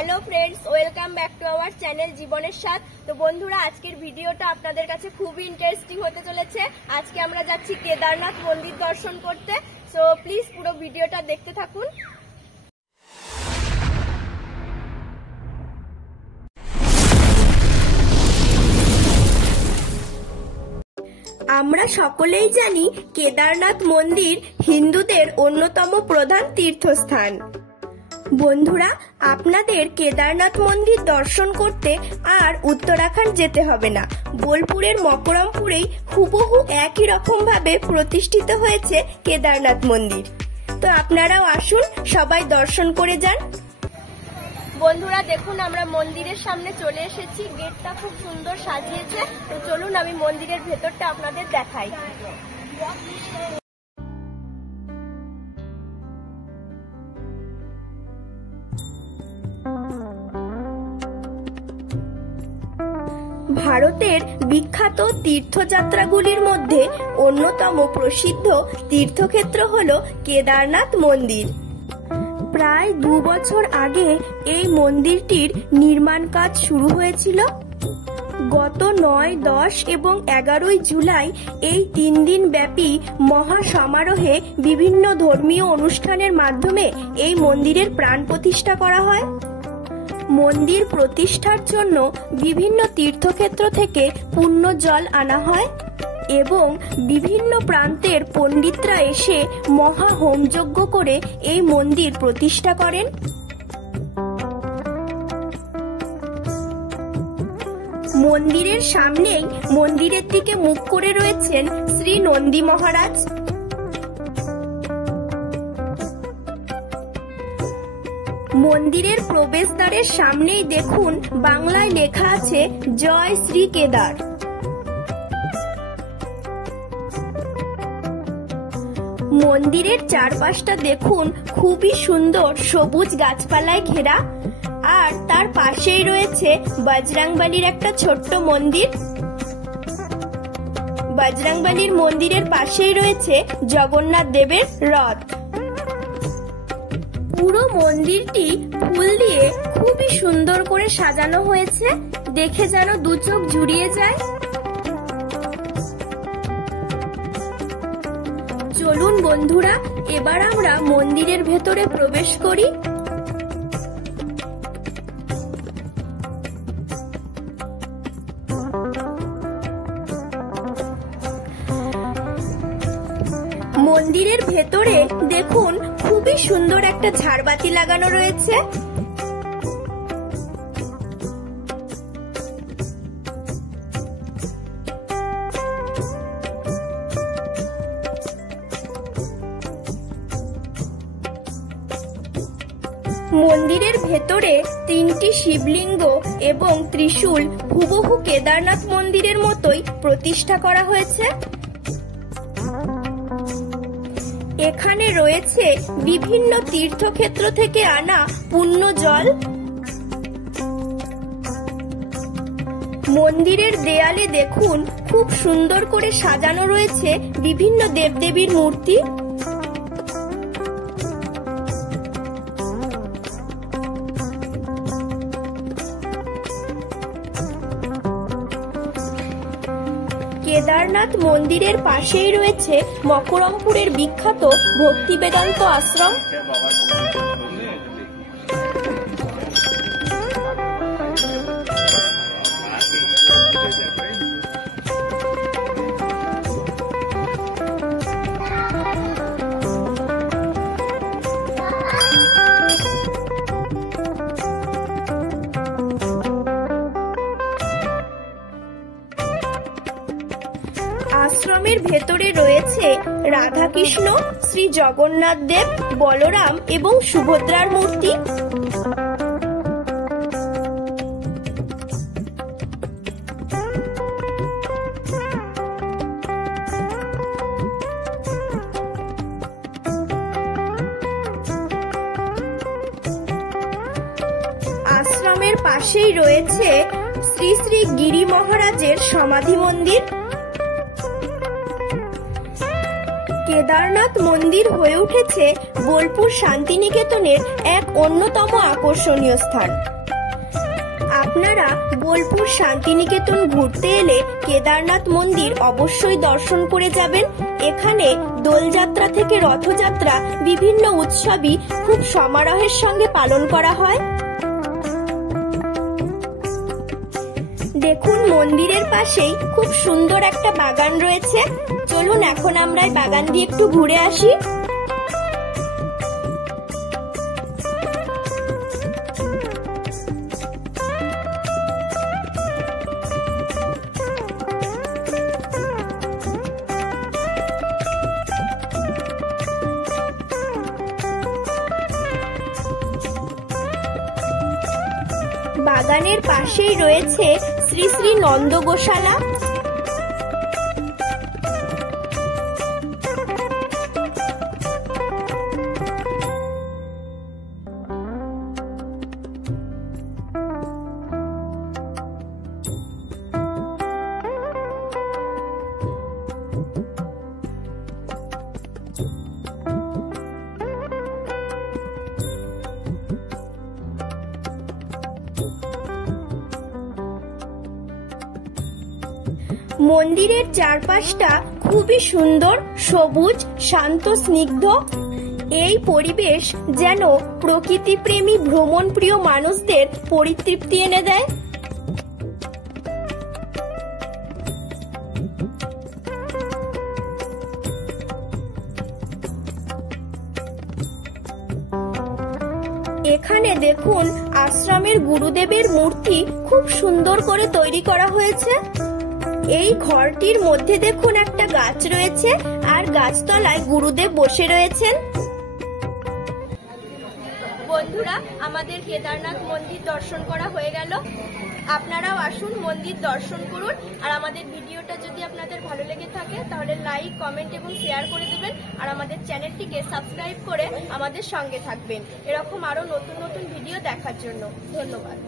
Hello friends, welcome back to our channel জীবনের সাথ। তো বন্ধুরা, আজকের ভিডিওটা আপনাদের কাছে খুবই ইন্টারেস্টিং হতে চলেছে। আজকে আমরা যাচ্ছি কেদারনাথ মন্দির দর্শন করতে। সো প্লিজ পুরো ভিডিওটা দেখতে থাকুন। আমরা সকলেই জানি কেদারনাথ মন্দির হিন্দুদের অন্যতম প্রধান তীর্থস্থান। বন্ধুরা, আপনাদের কেদারনাথ মন্দির দর্শন করতে আর উত্তরাখণ্ড যেতে হবে না। বোলপুরের মকরমপুরেই হুবহু একই রকম ভাবে প্রতিষ্ঠিত হয়েছে কেদারনাথ মন্দির। তো আপনারাও আসুন, সবাই দর্শন করে যান। বন্ধুরা দেখুন, আমরা মন্দিরের সামনে চলে এসেছি। গেটটা খুব সুন্দর সাজিয়েছে। তো চলুন আমি মন্দিরের ভেতরটা আপনাদের দেখাই। ভারতের বিখ্যাত তীর্থযাত্রাগুলির মধ্যে অন্যতম প্রসিদ্ধ তীর্থক্ষেত্র হল কেদারনাথ মন্দির। প্রায় 2 বছর আগে এই মন্দিরটির নির্মাণ কাজ শুরু হয়েছিল। গত 9, 10 এবং 11 জুলাই এই 3 দিন ব্যাপী মহা সমারোহে বিভিন্ন ধর্মীয় অনুষ্ঠানের মাধ্যমে এই মন্দিরের প্রাণ প্রতিষ্ঠা করা হয়। মন্দির প্রতিষ্ঠার জন্য বিভিন্ন তীর্থক্ষেত্র থেকে পুণ্য জল আনা হয় এবং বিভিন্ন প্রান্তের পণ্ডিতরা এসে মহা হোমযজ্ঞ করে এই মন্দির প্রতিষ্ঠা করেন। মন্দিরের সামনেই মন্দিরের দিকে মুখ করে রয়েছেন শ্রী নন্দী মহারাজ। মন্দিরের প্রবেশদ্বারের সামনেই দেখুন বাংলায় লেখা আছে জয় শ্রী কেদার। মন্দিরের চারপাশটা দেখুন, খুবই সুন্দর সবুজ গাছপালায় ঘেরা। আর তার পাশেই রয়েছে বজরংবলীর একটা ছোট্ট মন্দির। বজরংবলীর মন্দিরের পাশেই রয়েছে জগন্নাথ দেবের রথ। পুরো মন্দিরটি ফুল দিয়ে খুবই সুন্দর করে সাজানো হয়েছে, দেখে যেন 2 চোখ জুড়িয়ে যায়। চলুন বন্ধুরা, এবার আমরা মন্দিরের ভেতরে প্রবেশ করি। মন্দিরের ভেতরে দেখুন, খুবই সুন্দর একটা ঝাড়বাতি লাগানো রয়েছে। মন্দিরের ভেতরে 3টি শিবলিঙ্গ এবং ত্রিশূল হুবহু কেদারনাথ মন্দিরের মতোই প্রতিষ্ঠা করা হয়েছে। এখানে রয়েছে বিভিন্ন তীর্থক্ষেত্র থেকে আনা পুণ্য জল। মন্দিরের দেয়ালে দেখুন, খুব সুন্দর করে সাজানো রয়েছে বিভিন্ন দেবদেবীর মূর্তি। কেদারনাথ মন্দিরের পাশেই রয়েছে মকরমপুরের বিখ্যাত ভক্তি বেদান্ত আশ্রম। আশ্রমের ভেতরে রয়েছে রাধাকৃষ্ণ, শ্রী জগন্নাথ দেব, বলরাম এবং সুভদ্রার মূর্তি। আশ্রমের পাশেই রয়েছে শ্রী শ্রী গিরি মহারাজের সমাধি মন্দির। কেদারনাথ মন্দির হয়ে উঠেছে বোলপুর শান্তিনিকেতনের এক অন্যতম আকর্ষণীয় স্থান। আপনারা বোলপুর শান্তিনিকেতন ঘুরতে এলে কেদারনাথ মন্দির অবশ্যই দর্শন করে যাবেন। এখানে দোলযাত্রা থেকে রথযাত্রা বিভিন্ন উৎসবই খুব সমারোহের সঙ্গে পালন করা হয়। দেখুন, মন্দিরের পাশেই খুব সুন্দর একটা বাগান রয়েছে। চলুন এখন আমরা এই বাগান দিয়ে একটু ঘুরে আসি। বাগানের পাশেই রয়েছে শ্রী শ্রী নন্দ গোশালা। মন্দিরের চারপাশটা খুবই সুন্দর, সবুজ, শান্ত, স্নিগ্ধ। এই পরিবেশ যেন প্রকৃতিপ্রেমী ভ্রমণ প্রিয় মানুষদের পরিতৃপ্তি এনে দেয়। এখানে দেখুন, আশ্রমের গুরুদেবের মূর্তি খুব সুন্দর করে তৈরি করা হয়েছে। এই ঘরটির মধ্যে দেখুন একটা গাছ রয়েছে, আর গাছতলায় গুরুদেব বসে রয়েছেন। বন্ধুরা, আমাদের কেদারনাথ মন্দির দর্শন করা হয়ে গেল। আপনারাও আসুন, মন্দির দর্শন করুন। আর আমাদের ভিডিওটা যদি আপনাদের ভালো লেগে থাকে তাহলে লাইক, কমেন্ট এবং শেয়ার করে দেবেন। আর আমাদের চ্যানেলটিকে সাবস্ক্রাইব করে আমাদের সঙ্গে থাকবেন এরকম আরো নতুন নতুন ভিডিও দেখার জন্য। ধন্যবাদ।